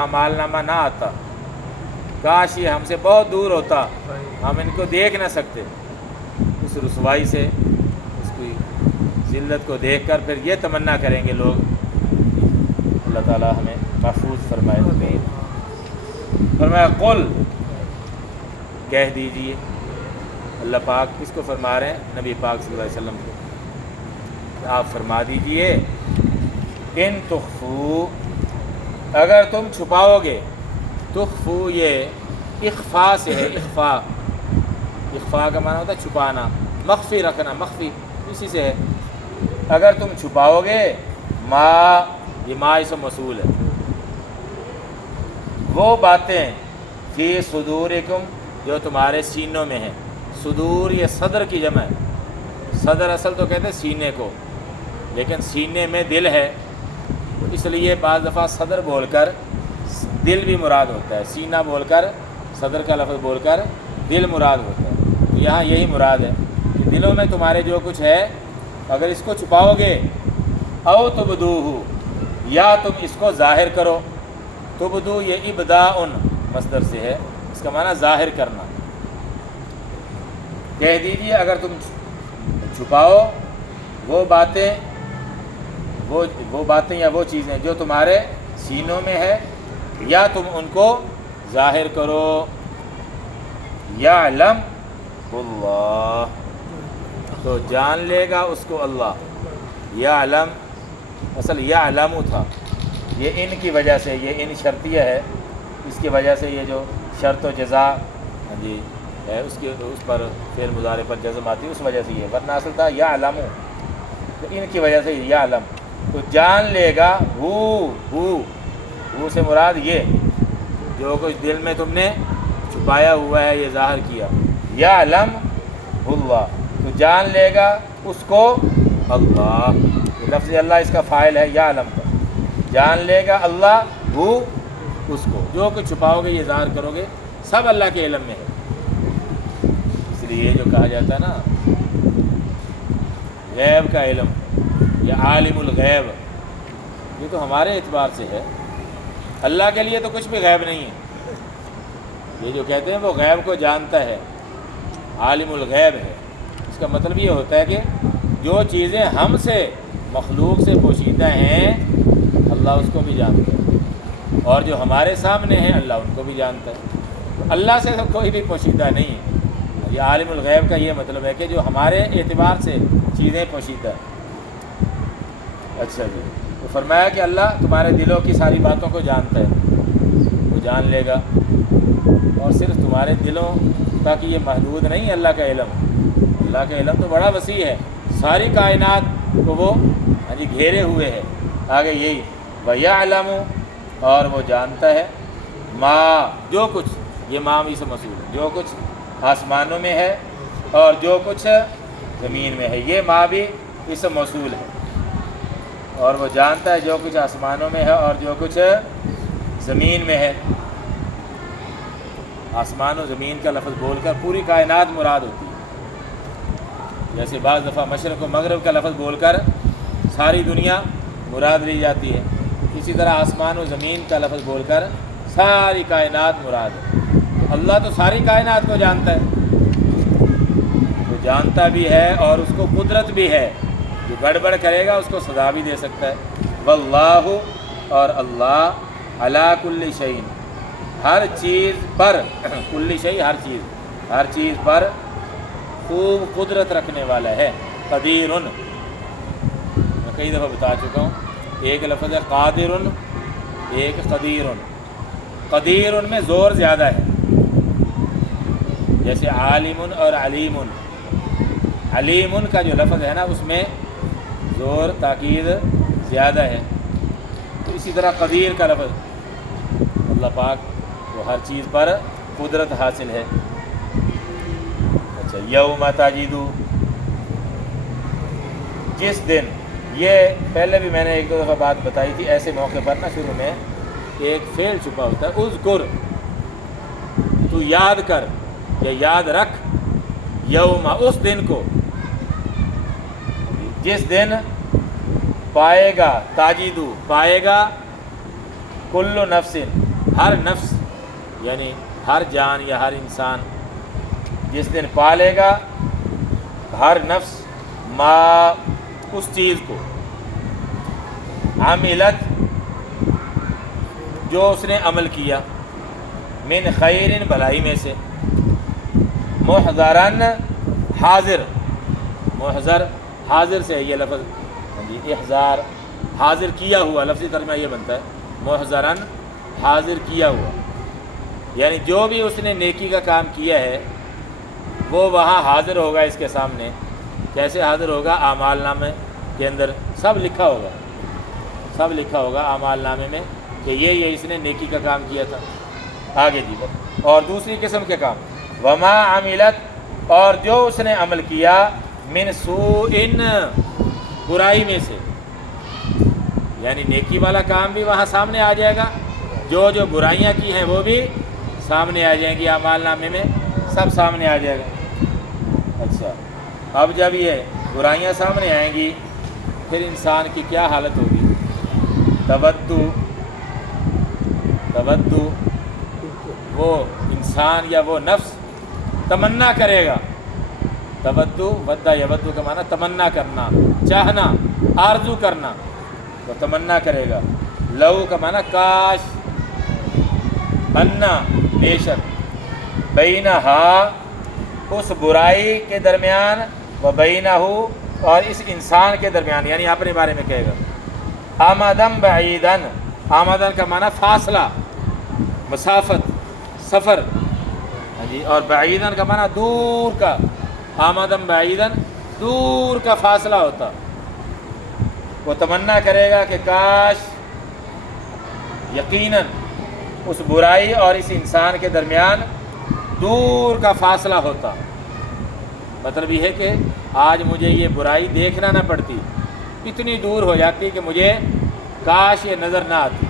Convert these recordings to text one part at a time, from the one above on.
اعمال نامہ نہ آتا، کاش یہ ہم سے بہت دور ہوتا، ہم ان کو دیکھ نہ سکتے۔ اس رسوائی سے، اس کی ذلت کو دیکھ کر پھر یہ تمنا کریں گے لوگ۔ اللہ تعالیٰ ہمیں محفوظ فرمائے۔ فرمایا قل، کہہ دیجئے۔ اللہ پاک کس کو فرما رہے ہیں؟ نبی پاک صلی اللہ علیہ وسلم کو۔ آپ فرما دیجئے ان تخفو، اگر تم چھپاؤ گے۔ تخفو یہ اخفا سے ہے، اخفا۔ اخفا کا معنی ہوتا ہے چھپانا، مخفی رکھنا، مخفی اسی سے ہے۔ اگر تم چھپاؤ گے، ما، یہ ما اسم موصول ہے، وہ باتیں فی صدورکم جو تمہارے سینوں میں ہیں۔ صدور یہ صدر کی جمع ہے۔ صدر اصل تو کہتے ہیں سینے کو، لیکن سینے میں دل ہے، اس لیے بعض دفعہ صدر بول کر دل بھی مراد ہوتا ہے، سینہ بول کر، صدر کا لفظ بول کر دل مراد ہوتا ہے۔ تو یہاں یہی مراد ہے کہ دلوں میں تمہارے جو کچھ ہے، اگر اس کو چھپاؤ گے، او تبدوہ، یا تم اس کو ظاہر کرو۔ تبدو یہ ابداء مصدر سے ہے، اس کا معنی ظاہر کرنا۔ کہہ دیجیے اگر تم چھپاؤ وہ باتیں یا وہ چیزیں جو تمہارے سینوں میں ہے، یا تم ان کو ظاہر کرو۔ یعلم اللہ، تو جان لے گا اس کو اللہ۔ یعلم اصل یعلم تھا، یہ ان کی وجہ سے، یہ ان شرطیہ ہے، اس کی وجہ سے یہ جو شرط و جزا جی ہے اس پر فعل مضارع پر جزم آتی ہے، اس وجہ سے یہ، ورنہ اصل تھا یعلم، تو ان کی وجہ سے یعلم، تو جان لے گا ہو سے مراد یہ جو کچھ دل میں تم نے چھپایا ہوا ہے، یہ ظاہر کیا۔ یعلم اللہ، تو جان لے گا اس کو اللہ، لفظ اللہ اس کا فاعل ہے یعلم کا، جان لے گا اللہ ہو اس کو، جو کچھ چھپاؤ گے یہ ظاہر کرو گے، سب اللہ کے علم میں ہے۔ اس لیے یہ جو کہا جاتا ہے نا غیب کا علم یا عالم الغیب، یہ تو ہمارے اعتبار سے ہے، اللہ کے لیے تو کچھ بھی غیب نہیں ہے۔ یہ جو کہتے ہیں وہ غیب کو جانتا ہے، عالم الغیب ہے، اس کا مطلب یہ ہوتا ہے کہ جو چیزیں ہم سے مخلوق سے پوشیدہ ہیں اللہ اس کو بھی جانتا ہے، اور جو ہمارے سامنے ہیں اللہ ان کو بھی جانتا ہے۔ اللہ سے تو کوئی بھی پوشیدہ نہیں ہے۔ یہ عالم الغیب کا یہ مطلب ہے کہ جو ہمارے اعتبار سے چیزیں پوشیدہ ہیں۔ اچھا جی، تو فرمایا کہ اللہ تمہارے دلوں کی ساری باتوں کو جانتا ہے، وہ جان لے گا، اور صرف تمہارے دلوں تک یہ محدود نہیں اللہ کا علم، اللہ کا علم تو بڑا وسیع ہے، ساری کائنات کو وہ گھیرے ہوئے ہے۔ آگے یہی وَيَعْلَمُ، اور وہ جانتا ہے ما، جو کچھ، یہ ما بھی سے موصول ہے، جو کچھ آسمانوں میں ہے اور جو کچھ زمین میں ہے، یہ ما بھی اس موصول ہے، اور وہ جانتا ہے جو کچھ آسمانوں میں ہے اور جو کچھ زمین میں ہے۔ آسمان و زمین کا لفظ بول کر پوری کائنات مراد ہوتی ہے، جیسے بعض دفعہ مشرق و مغرب کا لفظ بول کر ساری دنیا مراد لی جاتی ہے، اسی طرح آسمان و زمین کا لفظ بول کر ساری کائنات مراد ہے۔ اللہ تو ساری کائنات کو جانتا ہے، وہ جانتا بھی ہے اور اس کو قدرت بھی ہے، جو گڑبڑ کرے گا اس کو سزا بھی دے سکتا ہے۔ واللہ، اور اللہ، علی کل شیء، ہر چیز پر، کل شیء ہر چیز پر خوب قدرت رکھنے والا ہے۔ قدیر، میں کئی دفعہ بتا چکا ہوں، ایک لفظ ہے قادر، ایک قدیر۔ قدیر میں زور زیادہ ہے، جیسے عالم اور علیم۔ علیم کا جو لفظ ہے نا اس میں زور تاکید زیادہ ہے، تو اسی طرح قدیر کا لفظ، اللہ پاک وہ ہر چیز پر قدرت حاصل ہے۔ اچھا، یوم تجدو، جس دن، یہ پہلے بھی میں نے ایک دو دفعہ بات بتائی تھی، ایسے موقع پر نا شروع میں ایک فعل چھپا ہوتا ہے، اذکر، تو یاد کر یا یاد رکھ، یوم، اس دن کو، جس دن پائے گا، تاجدو پائے گا، کل نفس، ہر نفس یعنی ہر جان یا ہر انسان جس دن پالے گا، ہر نفس ما اس چیز کو، عملت جو اس نے عمل کیا، من خیر بھلائی میں سے، محضرن حاضر، محضر حاضر سے ہے یہ لفظ، احضار حاضر کیا ہوا، لفظی ترجمہ یہ بنتا ہے محضرن حاضر کیا ہوا، یعنی جو بھی اس نے نیکی کا کام کیا ہے وہ وہاں حاضر ہوگا اس کے سامنے۔ کیسے حاضر ہوگا؟ اعمال نامے کے اندر سب لکھا ہوگا، سب لکھا ہوگا اعمال نامے میں کہ یہ اس نے نیکی کا کام کیا تھا۔ آگے جی، اور دوسری قسم کے کام، وما عملت، اور جو اس نے عمل کیا، من سوء، برائی میں سے، یعنی نیکی والا کام بھی وہاں سامنے آ جائے گا، جو برائیاں کی ہیں وہ بھی سامنے آ جائیں گی، اعمال نامے میں سب سامنے آ جائے گا۔ اچھا، اب جب یہ برائیاں سامنے آئیں گی پھر انسان کی کیا حالت ہوگی؟ تودو، وہ انسان یا وہ نفس تمنا کرے گا، تودو، ودا یودو کا معنی تمنا کرنا، چاہنا، آرزو کرنا، وہ تمنا کرے گا۔ لو کا معنی کاش، انا بے شک، بینہا اس برائی کے درمیان، و بینہو اور اس انسان کے درمیان، یعنی اپنے بارے میں کہے گا، آمدن بعیدن، آمدن کا معنی فاصلہ، مسافت، سفر، جی، اور بعیدن کا معنی دور کا، آمدن بعیدن دور کا فاصلہ ہوتا۔ وہ تمنا کرے گا کہ کاش یقیناً اس برائی اور اس انسان کے درمیان دور کا فاصلہ ہوتا۔ مطلب یہ ہے کہ آج مجھے یہ برائی دیکھنا نہ پڑتی، اتنی دور ہو جاتی کہ مجھے کاش یہ نظر نہ آتی،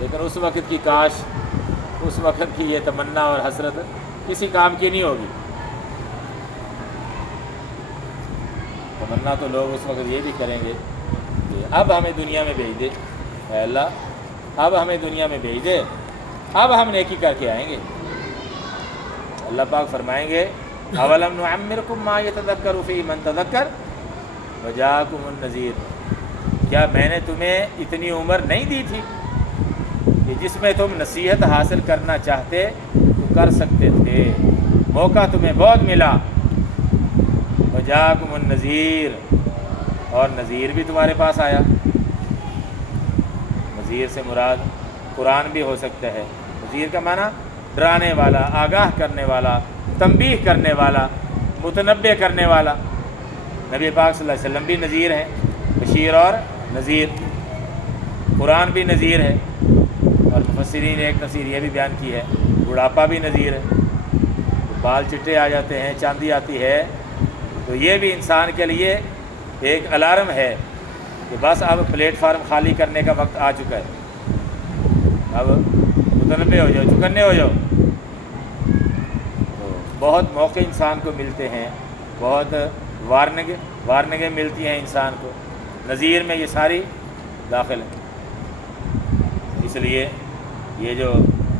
لیکن اس وقت کی کاش، اس وقت کی یہ تمنا اور حسرت کسی کام کی نہیں ہوگی۔ تمنا تو لوگ اس وقت یہ بھی کریں گے کہ اب ہمیں دنیا میں بھیج دے، اے اللہ اب ہمیں دنیا میں بھیج دے، اب ہم نیکی کر کے آئیں گے۔ اللہ پاک فرمائیں گے، اولم نعمرکم ما یتذکر فیہ من تذکر وجاءکم النذیر، کیا میں نے تمہیں اتنی عمر نہیں دی تھی کہ جس میں تم نصیحت حاصل کرنا چاہتے تو کر سکتے تھے، موقع تمہیں بہت ملا۔ وجاءکم النذیر، اور نذیر بھی تمہارے پاس آیا۔ نذیر سے مراد قرآن بھی ہو سکتا ہے۔ نذیر کا معنی ڈرانے والا، آگاہ کرنے والا، تنبیہ کرنے والا، متنبہ کرنے والا۔ نبی پاک صلی اللہ علیہ وسلم بھی نذیر ہیں، بشیر اور نذیر، قرآن بھی نذیر ہے، اور مفسرین نے ایک تفسیر یہ بھی بیان کی ہے بڑھاپا بھی نذیر ہے، بال چٹے آ جاتے ہیں، چاندی آتی ہے، تو یہ بھی انسان کے لیے ایک الارم ہے کہ بس اب پلیٹ فارم خالی کرنے کا وقت آ چکا ہے، اب متنبہ ہو جاؤ، چکنے ہو جاؤ۔ تو بہت موقع انسان کو ملتے ہیں، بہت وارنگیں ملتی ہیں انسان کو، نذیر میں یہ ساری داخل ہیں۔ اس لیے یہ جو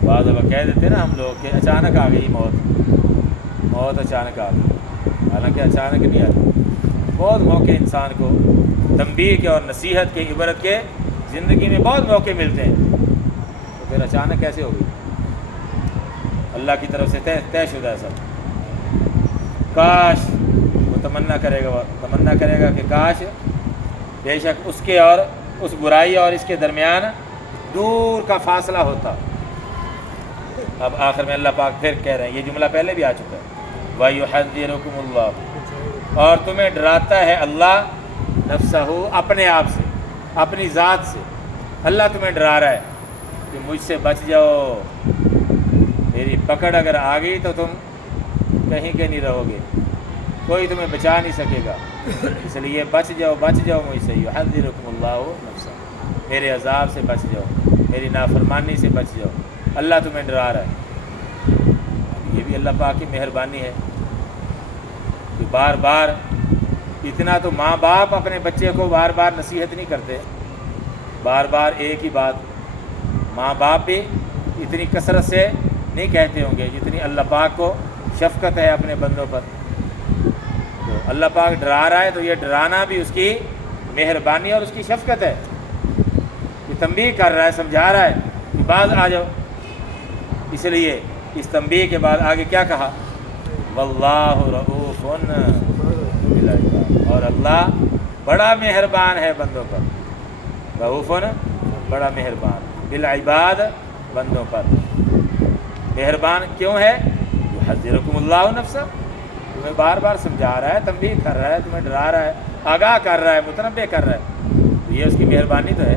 بعض دفعہ کہہ دیتے ہیں نا ہم لوگ کہ اچانک آ گئی موت اچانک آ گئی، حالانکہ اچانک نہیں آتی، بہت موقع انسان کو تنبیہ کے اور نصیحت کے، عبرت کے زندگی میں بہت موقع ملتے ہیں، تو پھر اچانک کیسے ہو گئی؟ اللہ کی طرف سے طے شدہ ہے سب۔ کاش، وہ تمنا کرے گا کہ کاش بے شک اس کے اور اس برائی اور اس کے درمیان دور کا فاصلہ ہوتا۔ اب آخر میں اللہ پاک پھر کہہ رہے ہیں، یہ جملہ پہلے بھی آ چکا ہے، وَيُحَذِّرُكُمُ اللَّهُ، اور تمہیں ڈراتا ہے اللہ، نفسہ، اپنے آپ سے، اپنی ذات سے۔ اللہ تمہیں ڈرا رہا ہے کہ مجھ سے بچ جاؤ، میری پکڑ اگر آ گئی تو تم کہیں کے نہیں رہو گے، کوئی تمہیں بچا نہیں سکے گا، اس لیے بچ جاؤ مجھ سے۔ یحذرکم اللہ نفسہ، میرے عذاب سے بچ جاؤ، میری نافرمانی سے بچ جاؤ، اللہ تمہیں ڈرا رہا ہے۔ یہ بھی اللہ پاک کی مہربانی ہے کہ بار بار، اتنا تو ماں باپ اپنے بچے کو بار بار نصیحت نہیں کرتے، بار بار ایک ہی بات ماں باپ بھی اتنی کثرت سے نہیں کہتے ہوں گے جتنی اللہ پاک کو شفقت ہے اپنے بندوں پر. تو اللہ پاک ڈرا رہا ہے تو یہ ڈرانا بھی اس کی مہربانی اور اس کی شفقت ہے. یہ تنبیہ کر رہا ہے, سمجھا رہا ہے کہ باز آ جاؤ. اس لیے اس تنبیہ کے بعد آگے کیا کہا؟ واللہ رؤوف بالعباد, اور اللہ بڑا مہربان ہے بندوں پر. رؤوف بڑا مہربان, بالعباد بندوں پر. مہربان کیوں ہے؟ یحذرکم اللہ نفسہ, تمہیں بار بار سمجھا رہا ہے, تنبیہ کر رہا ہے, تمہیں ڈرا رہا ہے, آگاہ کر رہا ہے, متنبہ کر رہا ہے. تو یہ اس کی مہربانی تو ہے.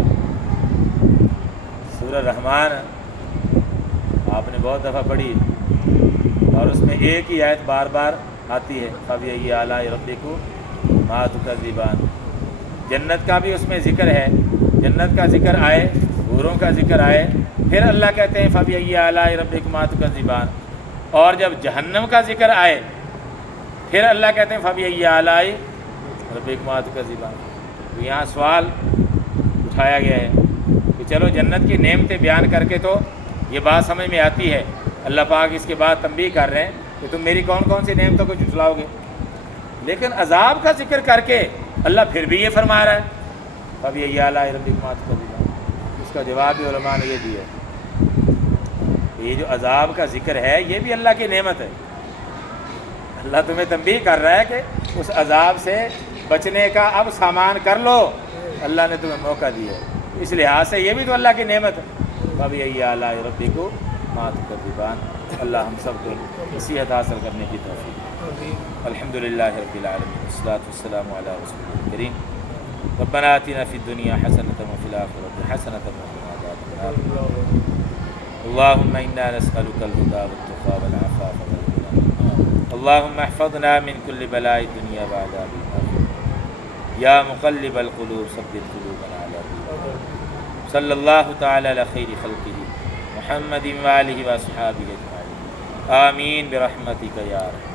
سورہ رحمان آپ نے بہت دفعہ پڑھی اور اس میں ایک ہی آیت بار بار آتی ہے, فَبِأَيِّ آلَاءِ رَبِّكُمَا تُكَذِّبَانِ. جنت کا بھی اس میں ذکر ہے, جنت کا ذکر آئے, حوروں کا ذکر آئے, پھر اللہ کہتے ہیں فَبِأَيِّ آلَاءِ رَبِّكُمَا تُكَذِّبَانِ. اور جب جہنم کا ذکر آئے پھر اللہ کہتے ہیں فَبِأَيِّ آلَاءِ رَبِّكُمَا تُكَذِّبَانِ. تو یہاں سوال اٹھایا گیا ہے کہ چلو جنت کی نعمتیں بیان کر کے تو یہ بات سمجھ میں آتی ہے, اللہ پاک اس کے بعد تنبیہ کر رہے ہیں کہ تم میری کون کون سی نعمتوں کو جھٹلاؤ گے. لیکن عذاب کا ذکر کر کے اللہ پھر بھی یہ فرما رہا ہے فَبِأَيِّ آلَاءِ رَبِّكُمَا تُكَذِّبَانِ. اس کا جواب بھی علماء نے یہ دیا کہ یہ جو عذاب کا ذکر ہے یہ بھی اللہ کی نعمت ہے. اللہ تمہیں تنبیہ کر رہا ہے کہ اس عذاب سے بچنے کا اب سامان کر لو, اللہ نے تمہیں موقع دیا ہے. اس لحاظ سے یہ بھی تو اللہ کی نعمت ہے. فَبِأَيِّ آلَاءِ رَبِّكُمَا تُكَذِّبَانِ. اللہ ہم سب کو نصیحت حاصل کرنے کی توفیق. الحمدللہ رب العالمین, والصلاۃ والسلام علی رسول الکریم. ربنا آتنا فی الدنیا حسنۃ وفی الآخرۃ حسنۃ وقنا عذاب النار. اللهم انا نسألك الهدى والتقى والعفاف والغنى. اللهم احفظنا من كل بلاء الدنيا وعذاب الآخرة. یا مقلب القلوب ثبت قلوبنا على دينك. صلی اللہ تعالی علی خیر خلقہ محمد وآلہ واصحابہ اجمعین. آمین برحمتک یا رب.